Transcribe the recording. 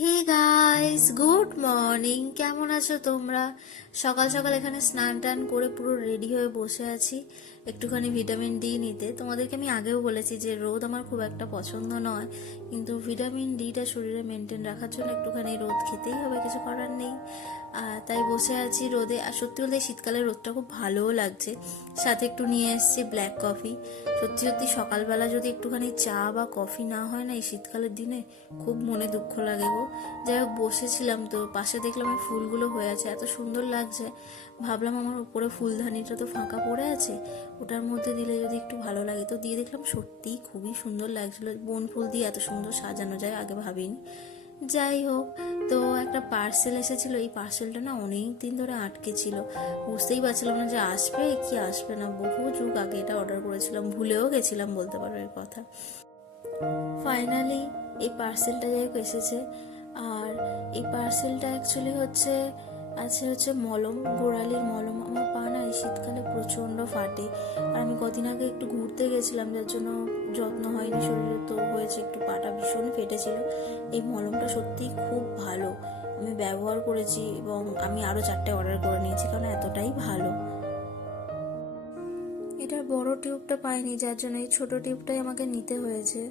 Hey guys, good morning. কেমন আছো তোমরা? সকাল সকাল এখানে স্নান টান করে পুরো রেডি হয়ে বসে আছি একটুখানি ভিটামিন ডি নিতে। তোমাদেরকে আমি আগেও বলেছি যে রোদ আমার খুব একটা পছন্দ নয়, কিন্তু ভিটামিন ডিটা শরীরে মেনটেন রাখার জন্য একটুখানি রোদ খেতেই হবে, কিছু করার নেই। তাই বসে আছি রোদে। আর সত্যি বলতে শীতকালে রোদটা খুব ভালোও লাগছে। সাথে একটু নিয়ে এসেছি ব্ল্যাক কফি। সত্যি সত্যি সকালবেলা যদি একটুখানি চা বা কফি না হয় না এই শীতকালের দিনে, খুব মনে দুঃখ লাগে গো। যাই হোক, বসেছিলাম তো পাশে দেখলাম এই ফুলগুলো হয়ে আছে, এত সুন্দর লাগছে। ভাবলাম আমার উপরে ফুলদানিটা তো ফাঁকা পড়ে আছে, ওটার মধ্যে দিলে যদি একটু ভালো লাগে। তো দিয়ে দেখলাম সত্যিই খুবই সুন্দর লাগছিল। বন ফুল দিয়ে এত সুন্দর সাজানো যায় আগে ভাবিনি। যাই হোক, তো একটা পার্সেল এসেছিল। এই পার্সেলটা না অনেক দিন ধরে আটকে ছিল, বুঝতেই পারছিলাম না যে আসবে কি আসবে না। বহু যুগ আগে এটা অর্ডার করেছিলাম, ভুলেও গেছিলাম বলতে পারো এই কথা। ফাইনালি এই পার্সেলটা যাই হোক এসেছে। আর এই পার্সেলটা অ্যাকচুয়ালি হচ্ছে মলম, গোড়ালির মলম। আমার পা না এই শীতকালে প্রচণ্ড ফাটে। আর আমি কদিন আগে একটু ঘুরতে গেছিলাম, যার জন্য যত্ন হয়নি শরীরে, তো হয়েছে একটু পাটা ভীষণ ফেটেছিল। এই মলমটা সত্যিই খুব ভালো, আমি ব্যবহার করেছি এবং আমি আরও 4টে অর্ডার করে নিয়েছি, কারণ এতটাই ভালো। এটার বড় টিউবটা পাইনি, যার জন্য এই ছোট টিউবটাই আমাকে নিতে হয়েছে।